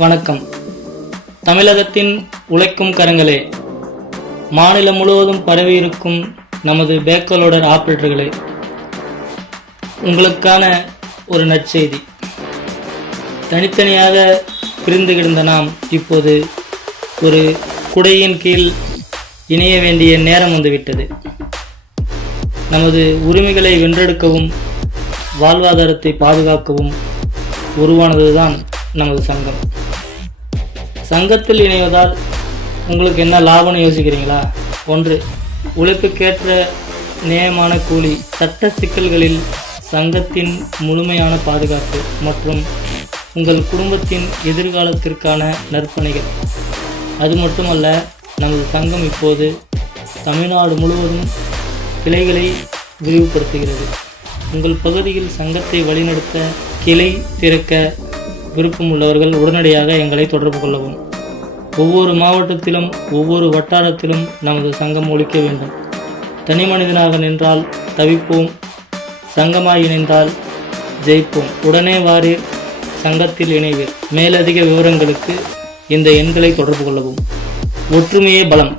வணக்கம். தமிழகத்தின் உழைக்கும் கரங்களே, மாநிலம் முழுவதும் பரவியிருக்கும் நமது பேக்கலோடர் ஆபரேட்டர்களே, உங்களுக்கான ஒரு நற்செய்தி. தனித்தனியாக பிரிந்து கிடந்த நாம் இப்போது ஒரு குடையின் கீழ் இணைய வேண்டிய நேரம் வந்துவிட்டது. நமது உரிமைகளை வென்றெடுக்கவும் வாழ்வாதாரத்தை பாதுகாக்கவும் உருவானதுதான் நமது சங்கம். சங்கத்தில் இணைவதால் உங்களுக்கு என்ன லாபம்னு யோசிக்கிறீங்களா? 1. உழைப்புக்கேற்ற நியாயமான கூலி, சட்ட சிக்கல்களில் சங்கத்தின் முழுமையான பாதுகாப்பு மற்றும் உங்கள் குடும்பத்தின் எதிர்காலத்திற்கான நற்பணிகள். அது மட்டுமல்ல, நமது சங்கம் இப்போது தமிழ்நாடு முழுவதும் கிளைகளை விரிவுபடுத்துகிறது. உங்கள் பகுதியில் சங்கத்தை வழிநடத்த கிளை திறக்க விருப்பம் உள்ளவர்கள் உடனடியாக எங்களை தொடர்பு கொள்ளவும். ஒவ்வொரு மாவட்டத்திலும் ஒவ்வொரு வட்டாரத்திலும் நமது சங்கம் ஒலிக்க வேண்டும். தனி மனிதனாக நின்றால் தவிப்போம், சங்கமாய் இணைந்தால் ஜெயிப்போம். உடனே வாரீர், சங்கத்தில் இணைவீர். மேலதிக விவரங்களுக்கு இந்த எண்களை தொடர்பு கொள்ளவும். ஒற்றுமையே பலம்.